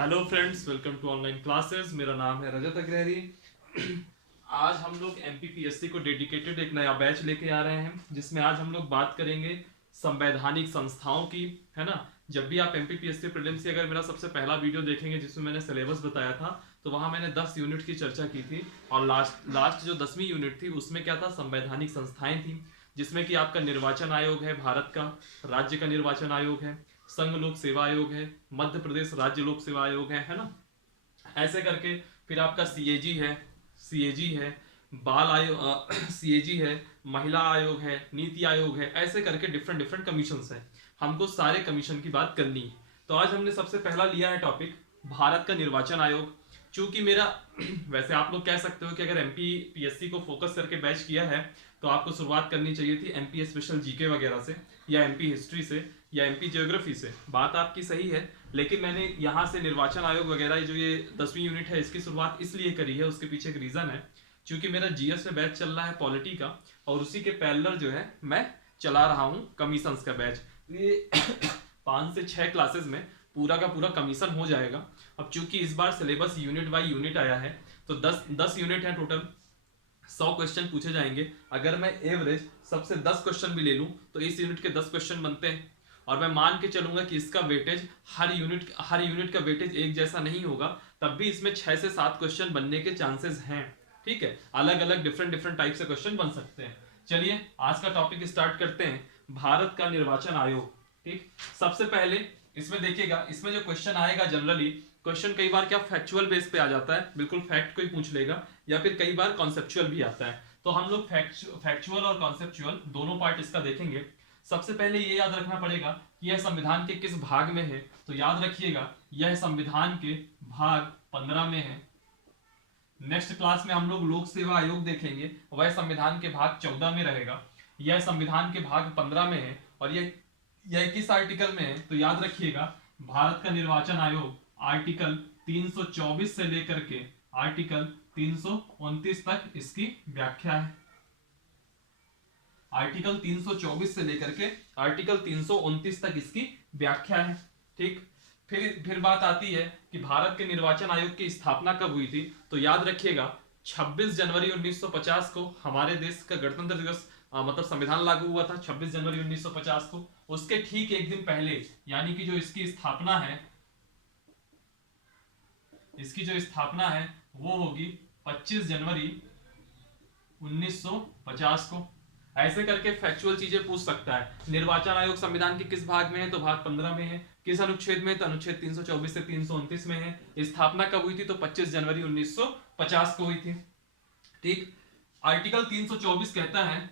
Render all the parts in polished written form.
Hello friends, welcome to online classes. मेरा नाम है रजत अग्रहरी। आज हम लोग एमपीपीएससी को डेडिकेटेड एक नया बैच लेके आ रहे हैं, जिसमें आज हम लोग बात करेंगे संवैधानिक संस्थाओं की, है ना। जब भी आप एमपीपीएससी प्रीलिम्स की अगर मेरा सबसे पहला वीडियो देखेंगे जिसमें मैंने सिलेबस बताया था, तो वहां मैंने 10 यूनिट की चर्चा की थी। और लास्ट लास्ट जो 10वीं यूनिट थी उसमें क्या था, संवैधानिक संस्थाएं थी, जिसमें कि आपका निर्वाचन आयोग है भारत का, राज्य का निर्वाचन आयोग है, संघ लोक सेवा आयोग है, मध्य प्रदेश राज्य लोक सेवा आयोग है ना। ऐसे करके फिर आपका सीएजी है, बाल आयोग सीएजी है, महिला आयोग है, नीति आयोग है। ऐसे करके डिफरेंट डिफरेंट कमीशन है। हमको सारे कमीशन की बात करनी है। तो आज हमने सबसे पहला लिया है टॉपिक भारत का निर्वाचन आयोग। चूंकि मेरा वैसे आप लोग कह सकते हो कि अगर एमपीपीएससी को फोकस करके बैच किया है तो आपको शुरुआत करनी चाहिए थी एमपी स्पेशल जीके वगैरह से, या एमपी हिस्ट्री से, या एमपी ज्योग्राफी से। बात आपकी सही है, लेकिन मैंने यहाँ से निर्वाचन आयोग वगैरह जो ये 10वीं यूनिट है इसकी शुरुआत इसलिए करी है, उसके पीछे एक रीजन है। क्योंकि मेरा जीएस में बैच चल रहा है पॉलिटी का, और उसी के पैरेलल जो है मैं चला रहा हूँ कमीशंस का बैच। ये 5 से 6 क्लासेस में पूरा का पूरा कमीशन हो जाएगा। अब चूंकि इस बार सिलेबस यूनिट बाय यूनिट आया है, तो 10 यूनिट है टोटल, 100 क्वेश्चन पूछे जाएंगे। अगर मैं एवरेज सबसे 10 क्वेश्चन भी ले लूं तो इस यूनिट के 10 क्वेश्चन बनते हैं। और मैं मान के चलूंगा कि इसका वेटेज हर यूनिट का वेटेज एक जैसा नहीं होगा, तब भी इसमें 6 से 7 क्वेश्चन बनने के चांसेस हैं। ठीक है, अलग अलग डिफरेंट डिफरेंट टाइप से क्वेश्चन बन सकते हैं। चलिए आज का टॉपिक स्टार्ट करते हैं, भारत का निर्वाचन आयोग। ठीक, सबसे पहले इसमें देखिएगा, इसमें जो क्वेश्चन आएगा जनरली, क्वेश्चन कई बार क्या फैक्चुअल बेस पे आ जाता है, बिल्कुल फैक्ट कोई पूछ लेगा, या फिर कई बार कॉन्सेप्चुअल भी आता है। तो हम लोग फैक्चुअल और कॉन्सेप्चुअल दोनों पार्ट इसका देखेंगे। सबसे पहले ये याद रखना पड़ेगा कि यह संविधान के किस भाग में है। तो याद रखिएगा, यह संविधान के भाग 15 में है। नेक्स्ट क्लास में हम लोग लोक सेवा आयोग देखेंगे, वह संविधान के भाग 14 में रहेगा। यह संविधान के भाग 15 में है, और यह किस आर्टिकल में है, तो याद रखिएगा भारत का निर्वाचन आयोग आर्टिकल 324 से लेकर के आर्टिकल 329 तक इसकी व्याख्या है। आर्टिकल 324 से लेकर के आर्टिकल 329 तक इसकी व्याख्या है। ठीक, फिर बात आती है कि भारत के निर्वाचन आयोग की स्थापना कब हुई थी। तो याद रखिएगा 26 जनवरी 1950 को हमारे देश का गणतंत्र दिवस मतलब संविधान लागू हुआ था 26 जनवरी 1950 को। उसके ठीक एक दिन पहले, यानी कि जो इसकी स्थापना है वो होगी 25 जनवरी 1950 को। ऐसे करके फैक्चुअल चीजें पूछ सकता है। निर्वाचन आयोग संविधान के किस भाग में है, तो भाग 15 में है। किस अनुच्छेद में, तो अनुच्छेद 324 से 329 में है। स्थापना कब हुई थी, तो 25 जनवरी 1950 को हुई थी। ठीक, आर्टिकल 324 कहता है,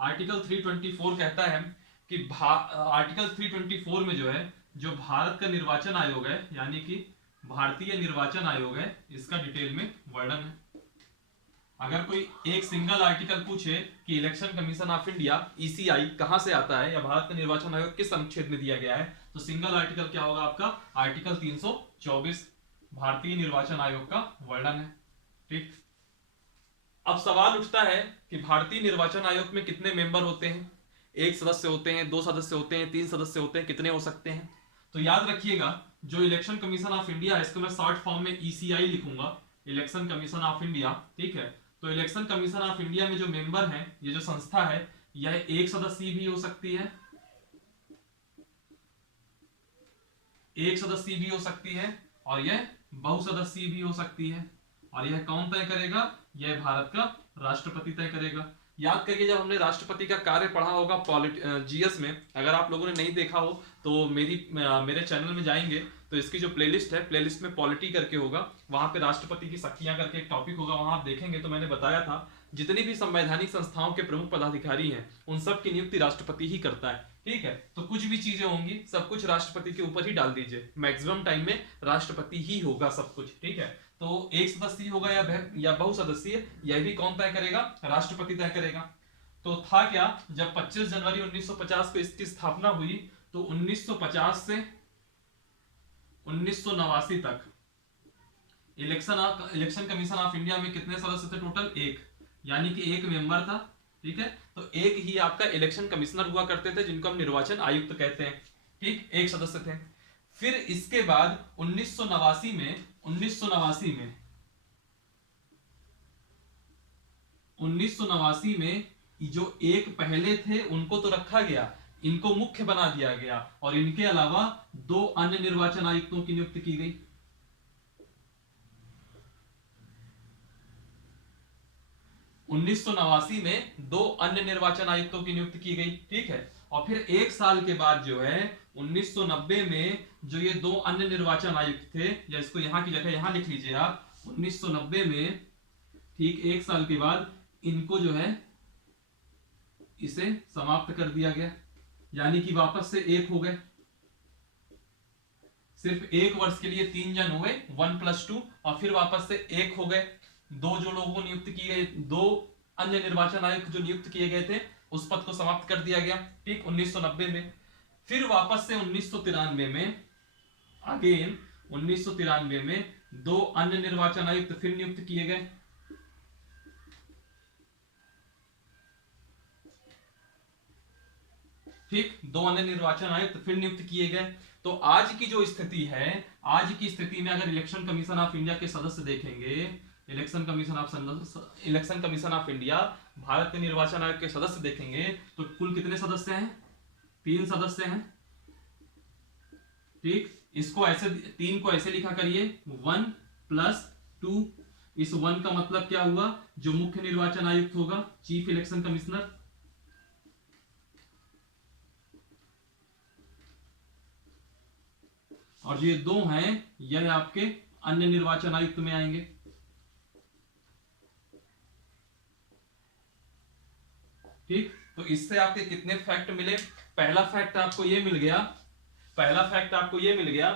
आर्टिकल 324 कहता है कि आर्टिकल 324 में जो है, जो भारत का निर्वाचन आयोग है, यानी कि भारतीय निर्वाचन आयोग है, इसका डिटेल में वर्णन है। अगर कोई एक सिंगल आर्टिकल पूछे कि election commission of India ECI कहां से आता है, या भारत का निर्वाचन आयोग किस अनुच्छेद में दिया गया है, तो सिंगल आर्टिकल क्या होगा आपका, आर्टिकल 324 भारतीय निर्वाचन आयोग का वर्णन है। ठीक, अब सवाल उठता है कि भारतीय निर्वाचन आयोग में कितने मेंबर होते हैं। 1 सदस्य होते हैं, 2 सदस्य होते हैं, 3 सदस्य होते हैं, कितने हो सकते हैं। तो याद रखिएगा, जो इलेक्शन कमीशन ऑफ इंडिया है इसको मैं शॉर्ट फॉर्म में ईसीआई लिखूंगा, इलेक्शन कमीशन ऑफ इंडिया। ठीक है, तो इलेक्शन कमीशन ऑफ इंडिया में जो मेंबर हैं, ये जो संस्था है, यह 1 सदस्यीय भी हो सकती है, 1 सदस्यीय भी हो सकती है, और यह बहुसदस्यीय भी हो सकती है। और यह कौन तय करेगा, यह भारत का राष्ट्रपति तय करेगा। याद करिए, जब हमने राष्ट्रपति का कार्य पढ़ा होगा जीएस में, अगर आप लोगों ने नहीं देखा हो तो मेरे चैनल में जाएंगे तो इसकी जो प्लेलिस्ट है, प्लेलिस्ट में पॉलिटी करके होगा, वहां पे राष्ट्रपति की शक्तियां करके एक टॉपिक होगा, वहां आप देखेंगे तो मैंने बताया था जितनी भी संवैधानिक संस्थाओं के प्रमुख पदाधिकारी हैं उन सब की नियुक्ति राष्ट्रपति ही करता है। ठीक है, तो कुछ भी चीजें होंगी सब कुछ राष्ट्रपति के ऊपर ही डाल दीजिए, मैक्सिमम टाइम में राष्ट्रपति ही होगा सब कुछ। ठीक है, तो 1 सदस्यीय होगा या बहुसदस्यीय, यह भी कौन तय करेगा, राष्ट्रपति तय करेगा। तो था क्या, जब 25 जनवरी 1950 को इसकी स्थापना हुई, तो 1950 से 1989 तक इलेक्शन कमीशन ऑफ इंडिया में कितने सदस्य थे टोटल, 1, यानी कि 1 मेंबर था। ठीक है, तो 1 ही आपका इलेक्शन कमिश्नर हुआ करते थे, जिनको हम निर्वाचन आयुक्त कहते हैं। ठीक, 1 सदस्य थे। फिर इसके बाद 1989 में 1989 में जो एक पहले थे उनको तो रखा गया, इनको मुख्य बना दिया गया और इनके अलावा दो अन्य निर्वाचन आयुक्तों की नियुक्ति की गई। उन्नीस में दो अन्य निर्वाचन आयुक्तों की नियुक्ति की गई, ठीक है। और फिर एक साल के बाद जो है 1990 में जो ये दो अन्य निर्वाचन आयुक्त थे, या इसको यहां की जगह यहां लिख लीजिए आप, 1990 में ठीक एक साल के बाद इनको जो है इसे समाप्त कर दिया गया, यानी कि वापस से एक हो गए। सिर्फ एक वर्ष के लिए 3 जन हुए 1+2 और फिर वापस से एक हो गए। दो जो लोगों को नियुक्त किए गए, दो अन्य निर्वाचन आयुक्त जो नियुक्त किए गए थे उस पद को समाप्त कर दिया गया, ठीक 1990 में। फिर वापस से 1993 में अगेन 1993 में दो अन्य निर्वाचन आयुक्त फिर नियुक्त किए गए। ठीक, दो अन्य निर्वाचन आयुक्त फिर नियुक्त किए गए। तो आज की जो स्थिति है, आज की स्थिति में अगर इलेक्शन कमीशन ऑफ इंडिया के सदस्य देखेंगे, election commission of India Bharat के निर्वाचन आयोग के सदस्य देखेंगे तो कुल कितने सदस्य हैं? 3 सदस्य हैं, ठीक। इसको ऐसे 3 को ऐसे लिखा करिए 1+2। इस 1 का मतलब क्या हुआ? जो मुख्य निर्वाचन आयुक्त होगा, चीफ इलेक्शन कमिश्नर, और जो ये 2 हैं यह आपके अन्य निर्वाचन आयुक्त में आएंगे। ठीक, तो इससे आपके कितने फैक्ट मिले? पहला फैक्ट आपको ये मिल गया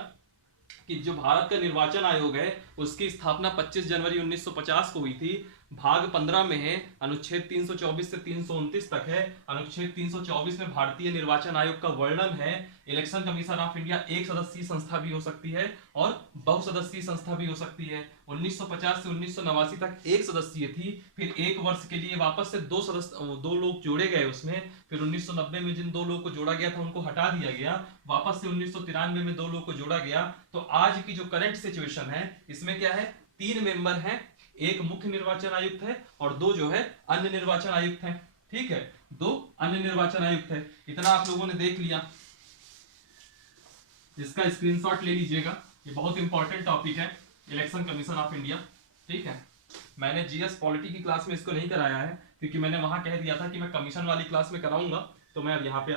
कि जो भारत का निर्वाचन आयोग है उसकी स्थापना 25 जनवरी 1950 को हुई थी। भाग 15 में है, अनुच्छेद 324 से 329 तक है। अनुच्छेद 324 में भारतीय निर्वाचन आयोग का वर्णन है। इलेक्शन कमीशन ऑफ इंडिया एक सदस्यीय संस्था भी हो सकती है और बहुसदस्यीय संस्था भी हो सकती है। 1950 से 1989 तक एक सदस्यीय थी, फिर एक वर्ष के लिए वापस से दो लोग जोड़े गए उसमें। फिर 1990 में जिन 2 लोगों को जोड़ा गया था उनको हटा दिया गया, वापस से 1993 में 2 लोग को जोड़ा गया। तो आज की जो करंट सिचुएशन है इसमें क्या है? 3 मेंबर हैं, एक मुख्य निर्वाचन आयुक्त है और 2 जो है अन्य निर्वाचन आयुक्त हैं, ठीक है। 2 अन्य निर्वाचन आयुक्त है। इतना आप लोगों ने देख लिया, इसका स्क्रीनशॉट ले लीजिएगा, ये बहुत इंपॉर्टेंट टॉपिक है, इलेक्शन कमीशन ऑफ इंडिया, ठीक है। मैंने जीएस पॉलिटी की क्लास में इसको नहीं कराया है क्योंकि मैंने वहां कह दिया था कि मैं कमीशन वाली क्लास में कराऊंगा, तो मैं अब यहाँ पे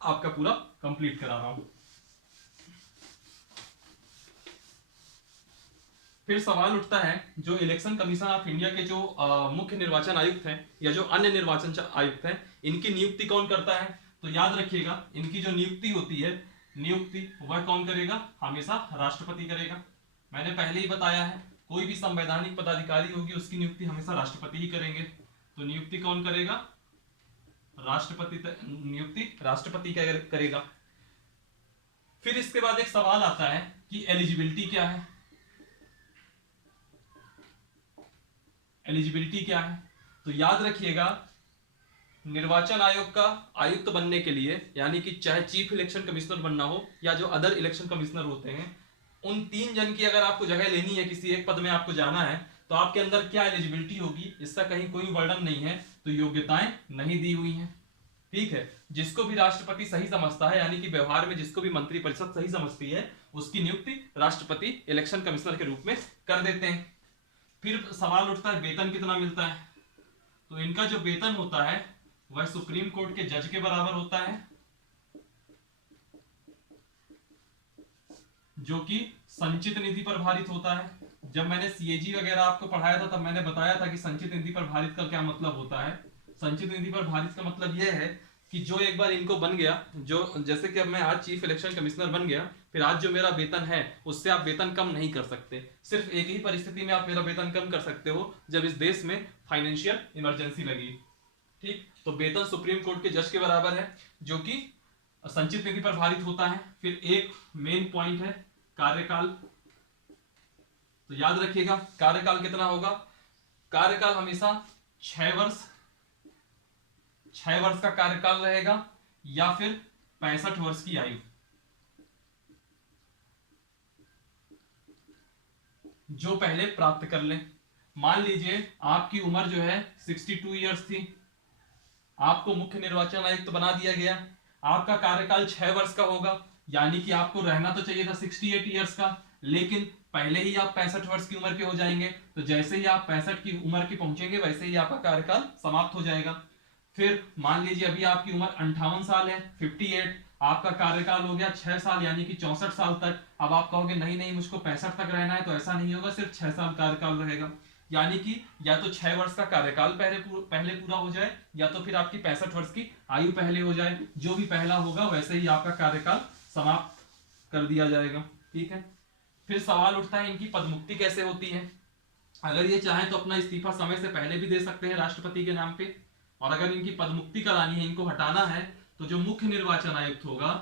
आपका पूरा कंप्लीट करा रहा हूं। फिर सवाल उठता है, जो इलेक्शन कमीशन ऑफ इंडिया के जो मुख्य निर्वाचन आयुक्त हैं या जो अन्य निर्वाचन आयुक्त हैं, इनकी नियुक्ति कौन करता है? तो याद रखिएगा, इनकी जो नियुक्ति होती है, नियुक्ति वह कौन करेगा? हमेशा राष्ट्रपति करेगा। मैंने पहले ही बताया है, कोई भी संवैधानिक पदाधिकारी होगी उसकी नियुक्ति हमेशा राष्ट्रपति ही करेंगे। तो नियुक्ति कौन करेगा? नियुक्ति राष्ट्रपति करेगा। फिर इसके बाद एक सवाल आता है कि एलिजिबिलिटी क्या है? एलिजिबिलिटी क्या है? तो याद रखिएगा, निर्वाचन आयोग का आयुक्त बनने के लिए, यानी कि चाहे चीफ इलेक्शन कमिश्नर बनना हो या जो अदर इलेक्शन कमिश्नर होते हैं, उन 3 जन की अगर आपको जगह लेनी है, किसी एक पद में आपको जाना है, तो आपके अंदर क्या एलिजिबिलिटी होगी इसका कहीं कोई वर्णन नहीं है, तो योग्यताएं नहीं दी हुई हैं, ठीक है। जिसको भी राष्ट्रपति सही समझता है, यानी कि व्यवहार में जिसको भी मंत्रिपरिषद सही समझती है, उसकी नियुक्ति राष्ट्रपति इलेक्शन कमिश्नर के रूप में कर देते हैं। फिर सवाल उठता है वेतन कितना मिलता है? तो इनका जो वेतन होता है वह सुप्रीम कोर्ट के जज के बराबर होता है, जो कि संचित निधि पर भारित होता है। जब मैंने सीएजी वगैरह आपको पढ़ाया था तब मैंने बताया था कि संचित निधि पर भारित का क्या मतलब होता है। संचित निधि पर भारित का मतलब यह है कि जो एक बार इनको बन गया, जो जैसे कि अब मैं आज चीफ इलेक्शन कमिश्नर बन गया, फिर आज जो मेरा वेतन है उससे आप वेतन कम नहीं कर सकते। सिर्फ एक ही परिस्थिति में आप मेरा वेतन कम कर सकते हो, जब इस देश में फाइनेंशियल इमरजेंसी लगी, ठीक। तो वेतन सुप्रीम कोर्ट के जज के बराबर है, जो कि संचित निधि पर भारित होता है। फिर एक मेन पॉइंट है कार्यकाल। तो याद रखिएगा कार्यकाल कितना होगा? कार्यकाल हमेशा 6 वर्ष का कार्यकाल रहेगा या फिर 65 वर्ष की आयु। जो पहले प्राप्त कर लें। मान लीजिए आपकी उम्र जो है 62 ईयर्स थी, आपको मुख्य निर्वाचन आयुक्त बना दिया गया, आपका कार्यकाल 6 वर्ष का होगा, यानी कि आपको रहना तो चाहिए था 68 ईयर्स का, लेकिन पहले ही आप 65 वर्ष की उम्र के हो जाएंगे। तो जैसे ही आप 65 की उम्र के पहुंचेंगे वैसे ही आपका कार्यकाल समाप्त हो जाएगा। फिर मान लीजिए अभी आपकी उम्र 58 साल है, 58, आपका कार्यकाल हो गया 6 साल यानी कि 64 साल तक। अब आप कहोगे नहीं नहीं मुझको 65 तक रहना है, तो ऐसा नहीं होगा, सिर्फ 6 साल कार्यकाल रहेगा। यानी कि या तो 6 वर्ष का कार्यकाल पहले पूरा हो जाए, या तो फिर आपकी 65 वर्ष की आयु पहले हो जाए। जो भी पहला होगा वैसे ही आपका कार्यकाल समाप्त कर दिया जाएगा। ठीक है। फिर सवाल उठता है इनकी पदमुक्ति कैसे होती है। अगर ये चाहें तो अपना इस्तीफा समय से पहले भी दे सकते हैं राष्ट्रपति के नाम पे, और अगर इनकी पदमुक्ति करानी है, इनको हटाना है, तो जो मुख्य निर्वाचन आयुक्त होगा,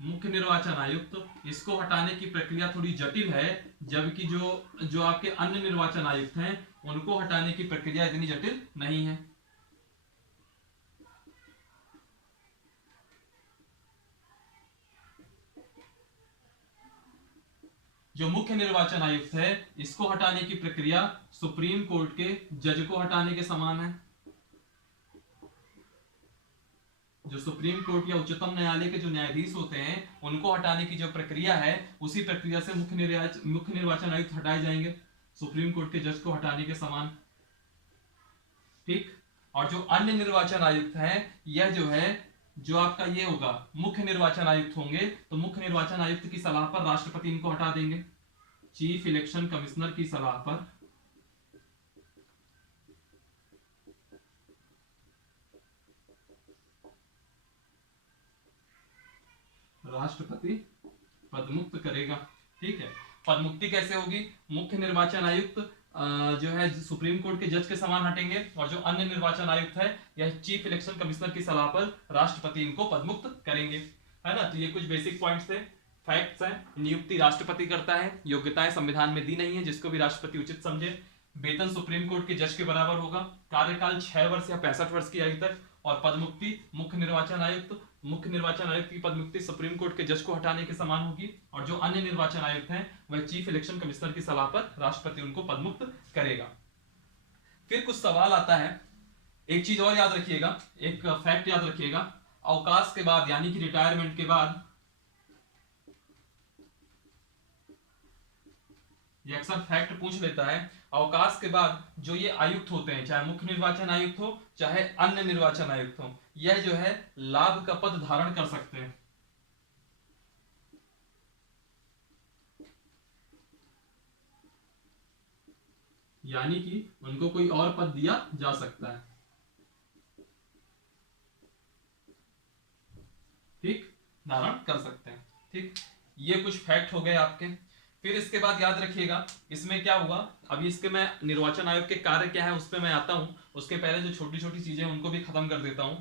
मुख्य निर्वाचन आयुक्त, इसको हटाने की प्रक्रिया थोड़ी जटिल है, जबकि जो जो आपके अन्य निर्वाचन आयुक्त हैं उनको हटाने की प्रक्रिया इतनी जटिल नहीं है। जो मुख्य निर्वाचन आयुक्त है इसको हटाने की प्रक्रिया सुप्रीम कोर्ट के जज को हटाने के समान है। जो सुप्रीम कोर्ट या उच्चतम न्यायालय के जो न्यायाधीश होते हैं उनको हटाने की जो प्रक्रिया है उसी प्रक्रिया से मुख्य निर्वाचन आयुक्त हटाए जाएंगे, सुप्रीम कोर्ट के जज को हटाने के समान। ठीक। और जो अन्य निर्वाचन आयुक्त हैं, यह जो है जो आपका ये होगा मुख्य निर्वाचन आयुक्त होंगे, तो मुख्य निर्वाचन आयुक्त की सलाह पर राष्ट्रपति इनको हटा देंगे। चीफ इलेक्शन कमिश्नर की सलाह पर राष्ट्रपति पदमुक्त करेगा। ठीक है। पदमुक्ति कैसे होगी? मुख्य निर्वाचन आयुक्त जो है सुप्रीम कोर्ट के जज के समान हटेंगे, और जो अन्य निर्वाचन आयुक्त है यह चीफ इलेक्शन कमिश्नर की सलाह पर राष्ट्रपति इनको पदमुक्त करेंगे। है ना। तो ये कुछ बेसिक पॉइंट्स थे, फैक्ट्स हैं। नियुक्ति राष्ट्रपति करता है, योग्यताएं संविधान में दी नहीं है, जिसको भी राष्ट्रपति उचित समझे। वेतन सुप्रीम कोर्ट के जज के बराबर होगा, कार्यकाल 6 वर्ष या 65 वर्ष की आयु तक, और पदमुक्ति मुख्य निर्वाचन आयुक्त की पदमुक्ति सुप्रीम कोर्ट के जज को हटाने के समान होगी, और जो अन्य निर्वाचन आयुक्त हैं वह चीफ इलेक्शन कमिश्नर की सलाह पर राष्ट्रपति उनको पदमुक्त करेगा। फिर कुछ सवाल आता है। एक चीज और याद रखिएगा, एक फैक्ट याद रखिएगा, अवकाश के बाद यानी कि रिटायरमेंट के बाद, ये अक्सर फैक्ट पूछ लेता है, अवकाश के बाद जो ये आयुक्त होते हैं, चाहे मुख्य निर्वाचन आयुक्त हो चाहे अन्य निर्वाचन आयुक्त हो, यह जो है लाभ का पद धारण कर सकते हैं। यानी कि उनको कोई और पद दिया जा सकता है। ठीक, धारण कर सकते हैं। ठीक, ये कुछ फैक्ट हो गए आपके। फिर इसके बाद याद रखिएगा इसमें क्या हुआ, अभी इसके मैं निर्वाचन आयोग के कार्य क्या है उस पर मैं आता हूं, उसके पहले जो छोटी छोटी चीजें हैं उनको भी खत्म कर देता हूं।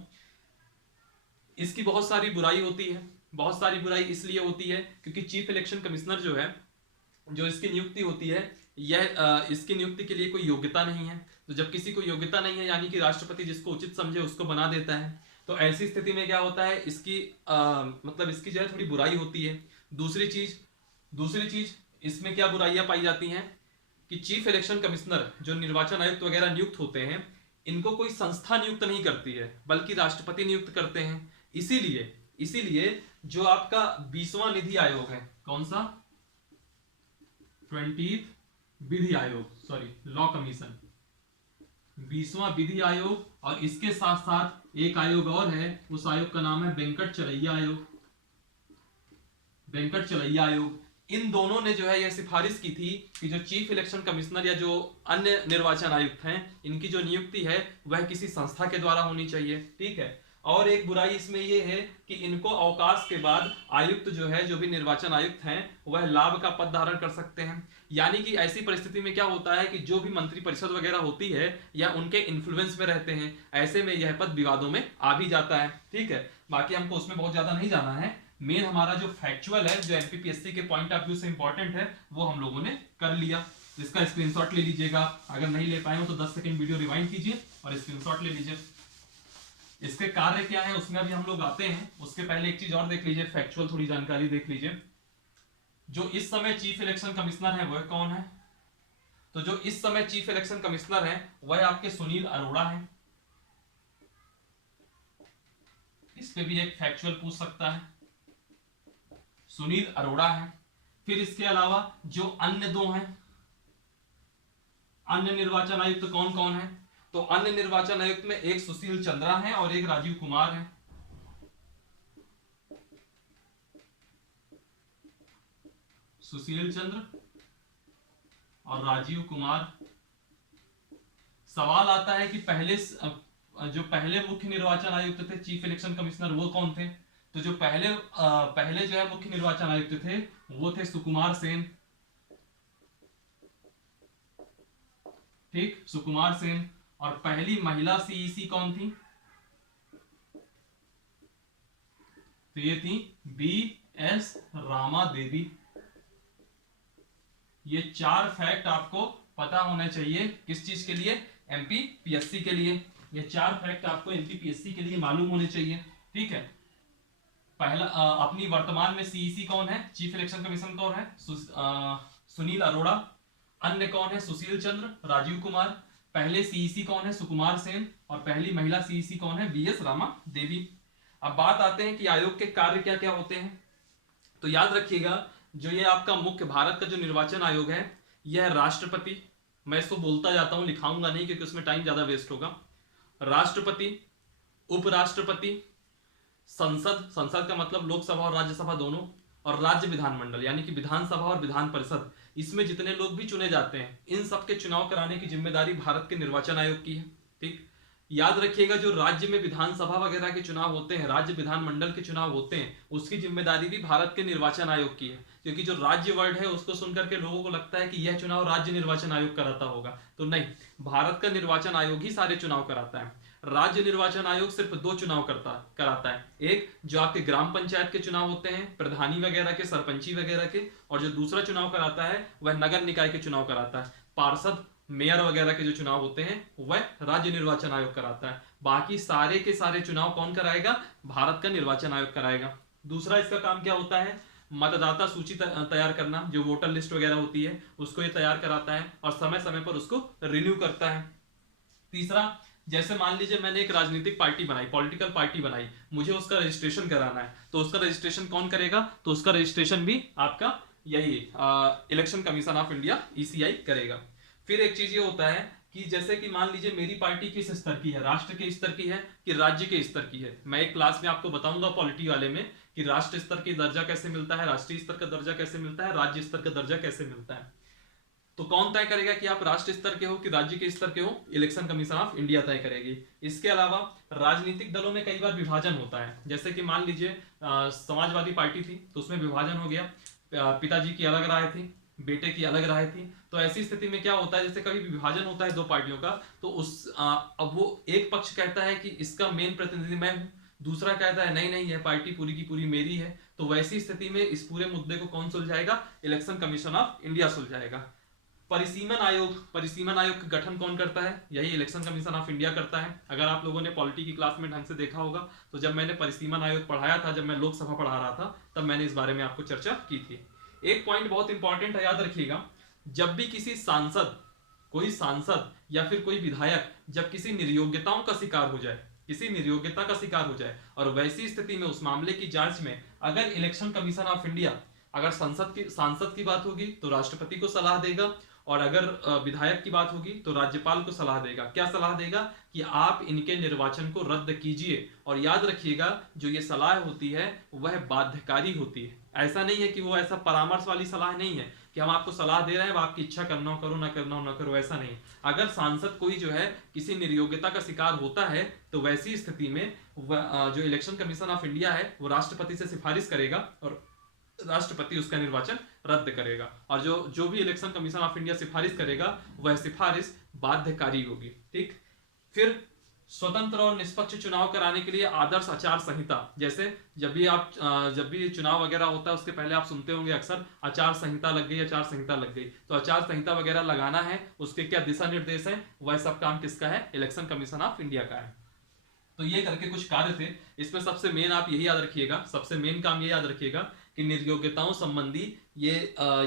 इसकी बहुत सारी बुराई होती है। बहुत सारी बुराई इसलिए होती है क्योंकि चीफ इलेक्शन कमिश्नर जो है, जो इसकी नियुक्ति होती है, यह इसकी नियुक्ति के लिए कोई योग्यता नहीं है। तो जब किसी को योग्यता नहीं है यानी कि राष्ट्रपति जिसको उचित समझे उसको बना देता है, तो ऐसी स्थिति में क्या होता है, इसकी मतलब इसकी जो है थोड़ी बुराई होती है। दूसरी चीज इसमें क्या बुराइयां पाई जाती हैं कि चीफ इलेक्शन कमिश्नर जो निर्वाचन आयुक्त वगैरह नियुक्त होते हैं, इनको कोई संस्था नियुक्त नहीं करती है बल्कि राष्ट्रपति नियुक्त करते हैं। इसीलिए जो आपका 20वां निधि आयोग है, कौन सा, 20th विधि आयोग, सॉरी लॉ कमीशन, 20वां विधि आयोग, और इसके साथ साथ एक आयोग और है, उस आयोग का नाम है वेंकट चलैया आयोग। वेंकट चलैया आयोग, इन दोनों ने जो है यह सिफारिश की थी कि जो चीफ इलेक्शन कमिश्नर या जो अन्य निर्वाचन आयुक्त हैं, इनकी जो नियुक्ति है वह किसी संस्था के द्वारा होनी चाहिए। ठीक है। और एक बुराई इसमें यह है कि इनको अवकाश के बाद आयुक्त जो है, जो भी निर्वाचन आयुक्त हैं, वह लाभ का पद धारण कर सकते हैं। यानी कि ऐसी परिस्थिति में क्या होता है कि जो भी मंत्रिपरिषद वगैरह होती है या उनके इन्फ्लुएंस में रहते हैं, ऐसे में यह पद विवादों में आ भी जाता है। ठीक है। बाकी हमको उसमें बहुत ज्यादा नहीं जाना है। मेन हमारा जो फैक्चुअल है, जो एमपीपीएससी के पॉइंट ऑफ व्यू से इंपॉर्टेंट है, वो हम लोगों ने कर लिया। इसका स्क्रीनशॉट ले लीजिएगा, अगर नहीं ले पाए हो तो 10 सेकंड वीडियो रिवाइंड कीजिए और स्क्रीनशॉट ले लीजिए। इसके कार्य क्या है उसमें भी हम लोग आते हैं, उसके पहले एक चीज और देख लीजिए, फैक्चुअल थोड़ी जानकारी देख लीजिए। जो इस समय चीफ इलेक्शन कमिश्नर है वह कौन है? तो जो इस समय चीफ इलेक्शन कमिश्नर है वह आपके सुनील अरोड़ा है। इस पे भी एक फैक्चुअल पूछ सकता है, सुनील अरोड़ा है। फिर इसके अलावा जो अन्य दो हैं, अन्य निर्वाचन आयुक्त कौन कौन है? तो अन्य निर्वाचन आयुक्त में एक सुशील चंद्रा है और एक राजीव कुमार है। सुशील चंद्र और राजीव कुमार। सवाल आता है कि जो पहले मुख्य निर्वाचन आयुक्त थे, चीफ इलेक्शन कमिश्नर, वो कौन थे? तो जो पहले जो है मुख्य निर्वाचन आयुक्त थे वो थे सुकुमार सेन। ठीक, सुकुमार सेन। और पहली महिला सीईसी कौन थी? तो ये थी बी एस रामा देवी। ये 4 फैक्ट आपको पता होने चाहिए किस चीज के लिए? एमपीपीएससी के लिए। ये 4 फैक्ट आपको एमपीपीएससी के लिए मालूम होने चाहिए। ठीक है। पहला, अपनी वर्तमान में सीईसी कौन है? चीफ इलेक्शन कमीशन कौन है? सुनील अरोड़ा। अन्य कौन है? सुशील चंद्र, राजीव कुमार। पहले सीईसी कौन है? सुकुमार सेन। और पहली महिला सीईसी कौन है? बीएस रामा देवी। अब बात आते हैं कि आयोग के कार्य क्या क्या होते हैं। तो याद रखिएगा, जो ये आपका मुख्य भारत का जो निर्वाचन आयोग है, यह राष्ट्रपति, मैं इसको बोलता जाता हूं, लिखाऊंगा नहीं क्योंकि उसमें टाइम ज्यादा वेस्ट होगा। राष्ट्रपति, उपराष्ट्रपति, संसद का मतलब लोकसभा और राज्यसभा दोनों, और राज्य विधानमंडल यानी कि विधानसभा और विधान परिषद, इसमें जितने लोग भी चुने जाते हैं, इन सबके चुनाव कराने की जिम्मेदारी भारत के निर्वाचन आयोग की है। ठीक, याद रखिएगा, जो राज्य में विधानसभा वगैरह के चुनाव होते हैं, राज्य विधानमंडल के चुनाव होते हैं, उसकी जिम्मेदारी भी भारत के निर्वाचन आयोग की है। क्योंकि जो राज्य वर्ड है उसको सुनकर के लोगों को लगता है कि यह चुनाव राज्य निर्वाचन आयोग कराता होगा, तो नहीं, भारत का निर्वाचन आयोग ही सारे चुनाव कराता है। राज्य निर्वाचन आयोग सिर्फ 2 चुनाव कराता है। एक जो आपके ग्राम पंचायत के चुनाव होते हैं, प्रधानी वगैरह के, सरपंची वगैरह के, और जो दूसरा चुनाव कराता है वह नगर निकाय के चुनाव कराता है। पार्षद, मेयर वगैरह के जो चुनाव होते हैं वह राज्य निर्वाचन आयोग कराता है। बाकी सारे के सारे चुनाव कौन कराएगा? भारत का निर्वाचन आयोग कराएगा। दूसरा इसका काम क्या होता है? मतदाता सूची तैयार करना, जो वोटर लिस्ट वगैरह होती है उसको ये तैयार कराता है और समय समय पर उसको रिन्यू करता है। तीसरा, जैसे मान लीजिए मैंने एक राजनीतिक पार्टी बनाई, पॉलिटिकल पार्टी बनाई, मुझे उसका रजिस्ट्रेशन कराना है, तो उसका रजिस्ट्रेशन कौन करेगा? तो उसका रजिस्ट्रेशन भी आपका यही election commission of India ECI करेगा। फिर एक चीज ये होता है कि जैसे कि मान लीजिए मेरी पार्टी किस स्तर की है, राष्ट्र के स्तर की है कि राज्य के स्तर की है। मैं एक क्लास में आपको बताऊंगा पॉलिटी वाले में कि राष्ट्र स्तर की दर्जा कैसे मिलता है, राष्ट्रीय स्तर का दर्जा कैसे मिलता है, राज्य स्तर का दर्जा कैसे मिलता है। तो कौन तय करेगा कि आप राष्ट्र स्तर के हो कि राज्य के स्तर के हो? इलेक्शन कमीशन ऑफ इंडिया तय करेगी। इसके अलावा राजनीतिक दलों में कई बार विभाजन होता है। जैसे कि मान लीजिए समाजवादी पार्टी थी तो उसमें विभाजन हो गया, पिताजी की अलग राय थी, बेटे की अलग राय थी। तो ऐसी स्थिति में क्या होता है, जैसे कभी विभाजन होता है 2 पार्टियों का, तो अब वो एक पक्ष कहता है कि इसका मेन प्रतिनिधि मैं हूं, दूसरा कहता है नहीं नहीं यह पार्टी पूरी की पूरी मेरी है। तो वैसी स्थिति में इस पूरे मुद्दे को कौन सुलझाएगा? इलेक्शन कमीशन ऑफ इंडिया सुलझाएगा। परिसीमन आयोग का गठन कौन करता है? यही इलेक्शन कमीशन ऑफ इंडिया करता है। अगर आप लोगों ने पॉलिटी की क्लास में ढंग से देखा होगा तो जब मैंने परिसीमन आयोग पढ़ाया था, जब मैं लोकसभा पढ़ा रहा था, तब मैंने इस बारे में आपको चर्चा की थी। एक पॉइंट बहुत इंपॉर्टेंट है, याद रखिएगा, जब भी कोई सांसद या फिर कोई विधायक जब किसी निर्योग्यताओं का शिकार हो जाए, किसी निर्योग्यता का शिकार हो जाए, और वैसी स्थिति में उस मामले की जांच में अगर इलेक्शन कमीशन ऑफ इंडिया, अगर सांसद की बात होगी तो राष्ट्रपति को सलाह देगा, और अगर विधायक की बात होगी तो राज्यपाल को सलाह देगा। क्या सलाह देगा? कि आप इनके निर्वाचन को रद्द कीजिए। और याद रखिएगा, जो ये सलाह होती है वह बाध्यकारी होती है। ऐसा नहीं है कि वो ऐसा परामर्श वाली सलाह नहीं है कि हम आपको सलाह दे रहे हैं, आपकी इच्छा करना हो करो, ना करना हो ना करो, ऐसा नहीं। अगर सांसद कोई जो है किसी निर्योग्यता का शिकार होता है तो वैसी स्थिति में जो इलेक्शन कमीशन ऑफ इंडिया है वो राष्ट्रपति से सिफारिश करेगा और राष्ट्रपति उसका निर्वाचन रद्द करेगा। और जो भी इलेक्शन कमीशन ऑफ इंडिया सिफारिश करेगा वह सिफारिश बाध्यकारी होगी। ठीक, फिर स्वतंत्र और निष्पक्ष चुनाव कराने के लिए आदर्श आचार संहिता, जैसे जब भी चुनाव वगैरह होता है उसके पहले आप सुनते होंगे अक्सर आचार संहिता लग गई, आचार संहिता लग गई। तो आचार संहिता वगैरह लगाना है, उसके क्या दिशा निर्देश है, वह सब काम किसका है? इलेक्शन कमीशन ऑफ इंडिया का है। तो ये करके कुछ कार्य थे। इसमें सबसे मेन आप यही याद रखिएगा, सबसे मेन काम ये याद रखिएगा की निर्योग्यताओं संबंधी ये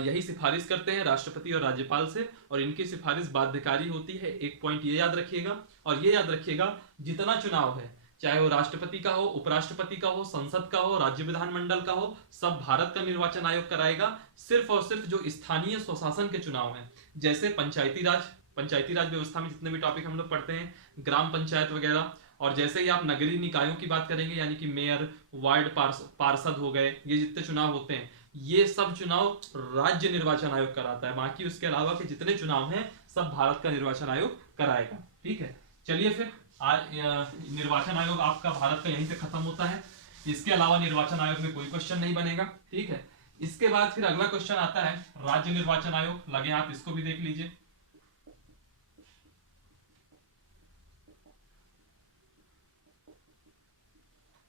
यही सिफारिश करते हैं राष्ट्रपति और राज्यपाल से, और इनकी सिफारिश बाध्यकारी होती है। एक पॉइंट ये याद रखिएगा, और ये याद रखिएगा जितना चुनाव है, चाहे वो राष्ट्रपति का हो, उपराष्ट्रपति का हो, संसद का हो, राज्य विधानमंडल का हो, सब भारत का निर्वाचन आयोग कराएगा। सिर्फ और सिर्फ जो स्थानीय स्वशासन के चुनाव हैं, जैसे पंचायती राज व्यवस्था में जितने भी टॉपिक हम लोग पढ़ते हैं, ग्राम पंचायत वगैरह, और जैसे ही आप नगरीय निकायों की बात करेंगे, यानी कि मेयर, वार्ड पार्षद हो गए, ये जितने चुनाव होते हैं, ये सब चुनाव राज्य निर्वाचन आयोग कराता है। बाकी उसके अलावा के जितने चुनाव हैं सब भारत का निर्वाचन आयोग कराएगा। ठीक है, चलिए फिर निर्वाचन आयोग आपका भारत का यहीं से खत्म होता है। इसके अलावा निर्वाचन आयोग में कोई क्वेश्चन नहीं बनेगा। ठीक है, इसके बाद फिर अगला क्वेश्चन आता है राज्य निर्वाचन आयोग। लगे आप इसको भी देख लीजिए।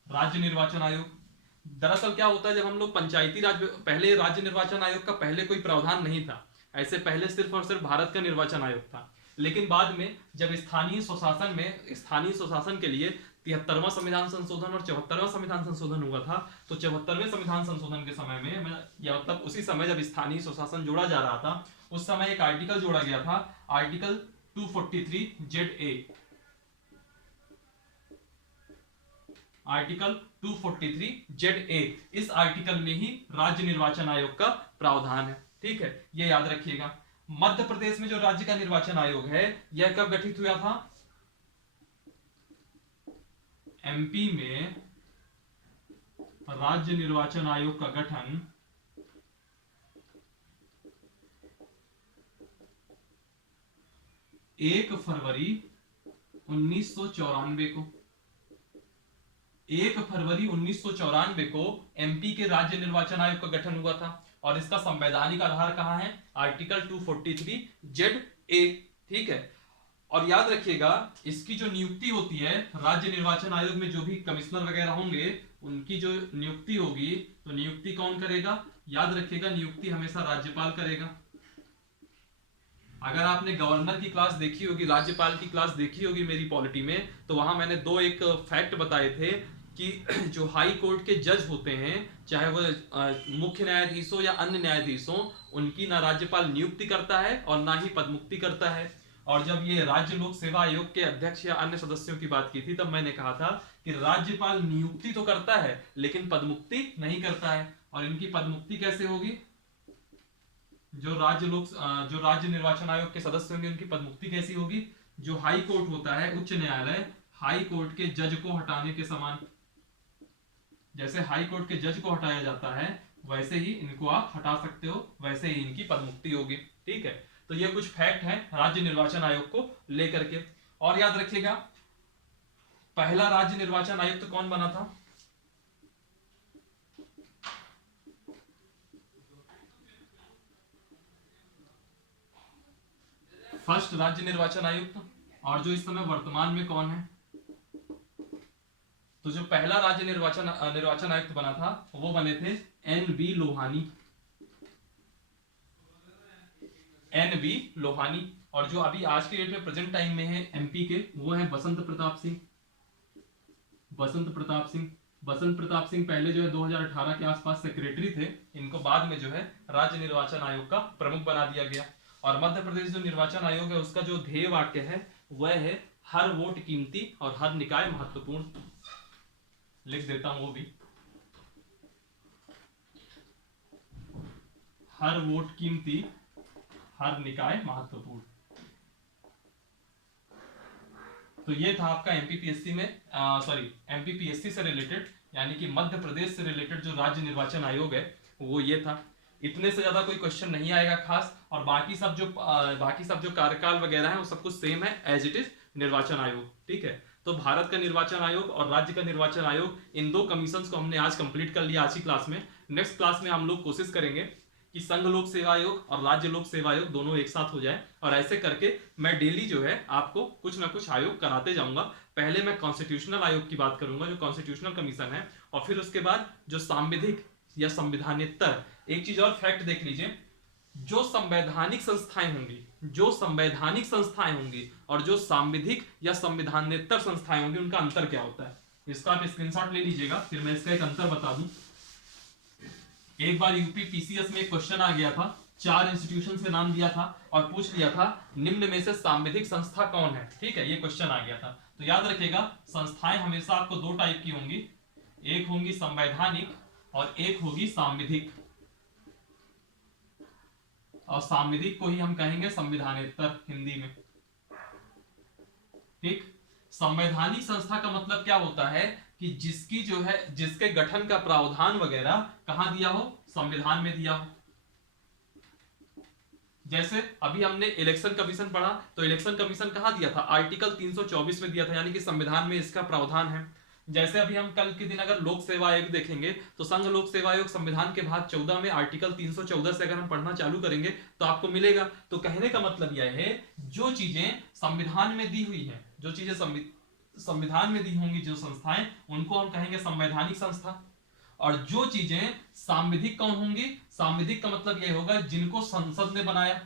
राज्य निर्वाचन आयोग, दरअसल क्या होता है, जब हम लोग पंचायती राज, पहले राज्य निर्वाचन आयोग का पहले कोई प्रावधान नहीं था, ऐसे पहले सिर्फ और सिर्फ भारत का निर्वाचन आयोग था। लेकिन बाद में जब स्थानीय स्वशासन के लिए 73वां संविधान संशोधन और 74वां संविधान संशोधन हुआ था, तो 74वें संविधान संशोधन के समय में, या मतलब उसी समय जब स्थानीय स्वशासन जोड़ा जा रहा था, उस समय एक आर्टिकल जोड़ा गया था, आर्टिकल 243ZA। आर्टिकल 243ZA, इस आर्टिकल में ही राज्य निर्वाचन आयोग का प्रावधान है। ठीक है, ये याद रखिएगा। मध्य प्रदेश में जो राज्य का निर्वाचन आयोग है, यह कब गठित हुआ था? एमपी में राज्य निर्वाचन आयोग का गठन 1 फरवरी 1994 को। 1 फरवरी 1994 को एमपी के राज्य निर्वाचन आयोग का गठन हुआ था, और इसका संवैधानिक आधार कहां है? Article 243ZA। ठीक है, और याद रखिएगा इसकी जो नियुक्ति होती है राज्य निर्वाचन आयोग में, जो भी कमिश्नर वगैरह होंगे उनकी जो नियुक्ति होगी, तो नियुक्ति कौन करेगा? याद रखिएगा नियुक्ति हमेशा राज्यपाल करेगा। अगर आपने गवर्नर की क्लास देखी होगी, राज्यपाल की क्लास देखी होगी मेरी पॉलिटी में, तो वहां मैंने दो एक फैक्ट बताए थे कि जो हाई कोर्ट के जज होते हैं, चाहे वो मुख्य न्यायाधीश हो या अन्य न्यायाधीश हो, उनकी ना राज्यपाल नियुक्ति करता है और ना ही पदमुक्ति करता है। और जब ये राज्य लोक सेवा आयोग के अध्यक्ष या अन्य सदस्यों की बात की थी, तब मैंने कहा था कि राज्यपाल नियुक्ति तो करता है लेकिन पदमुक्ति नहीं करता है। और इनकी पदमुक्ति कैसे होगी? जो राज्य निर्वाचन आयोग के सदस्य होंगे उनकी पदमुक्ति कैसी होगी? जो हाई कोर्ट होता है, उच्च न्यायालय, हाई कोर्ट के जज को हटाने के समान, जैसे हाई कोर्ट के जज को हटाया जाता है वैसे ही इनको आप हटा सकते हो, वैसे ही इनकी पदमुक्ति होगी। ठीक है, तो ये कुछ फैक्ट हैं राज्य निर्वाचन आयोग को लेकर के। और याद रखिएगा पहला राज्य निर्वाचन आयुक्त कौन बना था? फर्स्ट राज्य निर्वाचन आयुक्त, और जो इस समय वर्तमान में कौन है? तो जो पहला राज्य निर्वाचन आयुक्त बना था वो बने थे NB लोहानी। NB लोहानी। और जो अभी आज के डेट में प्रेजेंट टाइम में है MP के, वो है बसंत प्रताप सिंह। बसंत प्रताप सिंह पहले जो है 2018 के आसपास सेक्रेटरी थे, इनको बाद में जो है राज्य निर्वाचन आयोग का प्रमुख बना दिया गया। और मध्य प्रदेश जो निर्वाचन आयोग है उसका जो ध्येय वाक्य है वह है हर वोट कीमती और हर निकाय महत्वपूर्ण। लिख देता हूं वो भी, हर वोट कीमती, हर निकाय महत्वपूर्ण। तो ये था आपका एमपीपीएससी से रिलेटेड, यानी कि मध्य प्रदेश से रिलेटेड जो राज्य निर्वाचन आयोग है वो ये था। इतने से ज्यादा कोई क्वेश्चन नहीं आएगा खास, और बाकी सब जो कार्यकाल वगैरह है वो सब कुछ सेम है एज इट इज निर्वाचन आयोग। ठीक है, तो भारत का निर्वाचन आयोग और राज्य का निर्वाचन आयोग, इन दो कमीशंस को हमने आज कंप्लीट कर लिया आज की क्लास में। नेक्स्ट क्लास में हम लोग कोशिश करेंगे कि संघ लोक सेवा आयोग और राज्य लोक सेवा आयोग दोनों एक साथ हो जाए, और ऐसे करके मैं डेली जो है आपको कुछ ना कुछ आयोग कराते जाऊंगा। पहले मैं कॉन्स्टिट्यूशनल आयोग की बात करूंगा, जो कॉन्स्टिट्यूशनल कमीशन है, और फिर उसके बाद जो सांविधिक या संविधानेतर। एक चीज और फैक्ट देख लीजिए, जो संवैधानिक संस्थाएं होंगी और जो सांविधिक या संविधानेतर संस्थाएं होंगी, उनका अंतर क्या होता है? इसका आप स्क्रीनशॉट ले लीजिएगा, फिर मैं इसका एक अंतर बता दूं। एक बार यूपी पीसीएस में एक क्वेश्चन आ गया था, 4 इंस्टीट्यूशन के नाम दिया था और पूछ लिया था निम्न में से सांविधिक संस्था कौन है। ठीक है, ये क्वेश्चन आ गया था। तो याद रखिएगा, संस्थाएं हमेशा आपको 2 टाइप की होंगी, एक होंगी संवैधानिक और एक होगी सांविधिक। और सांविधिक को ही हम कहेंगे संविधानेतर हिंदी में। ठीक, संवैधानिक संस्था का मतलब क्या होता है कि जिसकी जो है, जिसके गठन का प्रावधान वगैरह कहां दिया हो, संविधान में दिया हो। जैसे अभी हमने इलेक्शन कमीशन पढ़ा, तो इलेक्शन कमीशन कहां दिया था, आर्टिकल 324 में दिया था, यानी कि संविधान में इसका प्रावधान है। जैसे अभी हम कल के दिन अगर लोक सेवा आयोग देखेंगे, तो संघ लोक सेवा आयोग संविधान के भाग 14 में आर्टिकल 314 से अगर हम पढ़ना चालू करेंगे तो आपको मिलेगा। तो कहने का मतलब यह है, जो चीजें संविधान में दी हुई है, जो चीजें संविधान में दी होंगी, जो संस्थाएं, उनको हम कहेंगे संवैधानिक संस्था। और जो चीजें सांविधिक कौन होंगी, सांविधिक का मतलब यह होगा जिनको संसद ने बनाया।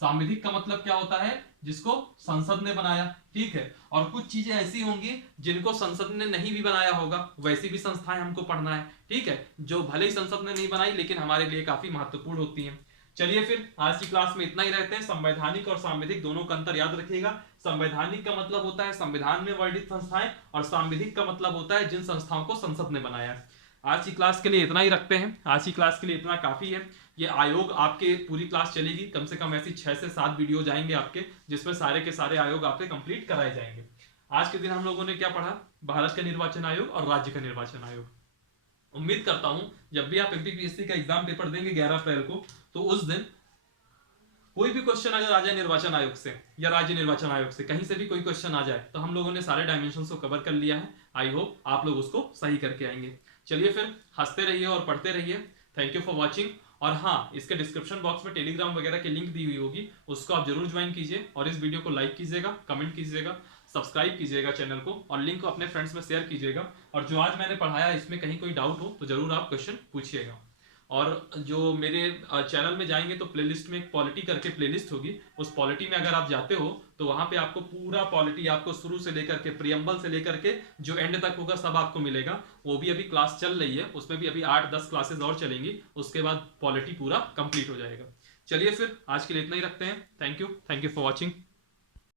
सांविधिक का मतलब क्या होता है, जिसको संसद ने बनाया। ठीक है, और कुछ चीजें ऐसी होंगी जिनको संसद ने नहीं भी बनाया होगा, वैसी भी संस्थाएं हमको पढ़ना है। ठीक है, जो भले ही संसद ने नहीं बनाई लेकिन हमारे लिए काफी महत्वपूर्ण होती हैं। चलिए फिर आज की क्लास में इतना ही रहते हैं। संवैधानिक और सांविधिक दोनों का अंतर याद रखिएगा। संवैधानिक का मतलब होता है संविधान में वर्णित संस्थाएं, और सांविधिक का मतलब होता है जिन संस्थाओं को संसद ने बनाया है। आज की क्लास के लिए इतना ही रखते हैं, आज की क्लास के लिए इतना काफी है। ये आयोग आपके पूरी क्लास चलेगी, कम से कम ऐसी 6 से 7 वीडियो जाएंगे आपके, जिसमें सारे के सारे आयोग आपके कंप्लीट कराए जाएंगे। आज के दिन हम लोगों ने क्या पढ़ा, भारत का निर्वाचन आयोग और राज्य का निर्वाचन आयोग। उम्मीद करता हूं जब भी आप एमपीपीएससी का एग्जाम पेपर देंगे 11 अप्रैल को, तो उस दिन कोई भी क्वेश्चन अगर आ जाए निर्वाचन आयोग से या राज्य निर्वाचन आयोग से, कहीं से भी कोई क्वेश्चन आ जाए, तो हम लोगों ने सारे डायमेंशन को कवर कर लिया है। आई होप आप लोग उसको सही करके आएंगे। चलिए फिर, हंसते रहिए और पढ़ते रहिए। Thank you for watching. और हाँ, इसके डिस्क्रिप्शन बॉक्स में टेलीग्राम वगैरह की लिंक दी हुई होगी, उसको आप जरूर ज्वाइन कीजिए और इस वीडियो को लाइक कीजिएगा, कमेंट कीजिएगा, सब्सक्राइब कीजिएगा चैनल को, और लिंक को अपने फ्रेंड्स में शेयर कीजिएगा। और जो आज मैंने पढ़ाया इसमें कहीं कोई डाउट हो तो जरूर आप क्वेश्चन पूछिएगा। और जो मेरे चैनल में जाएंगे तो प्लेलिस्ट में एक पॉलिटी करके प्लेलिस्ट होगी, उस पॉलिटी में अगर आप जाते हो तो वहां पे आपको पूरा पॉलिटी, आपको शुरू से लेकर के प्रियम्बल से लेकर के जो एंड तक होगा सब आपको मिलेगा। वो भी अभी क्लास चल रही है, उसमें भी अभी 8-10 क्लासेस और चलेंगी, उसके बाद पॉलिटी पूरा कंप्लीट हो जाएगा। चलिए फिर आज के लिए इतना ही रखते हैं। Thank you for watching.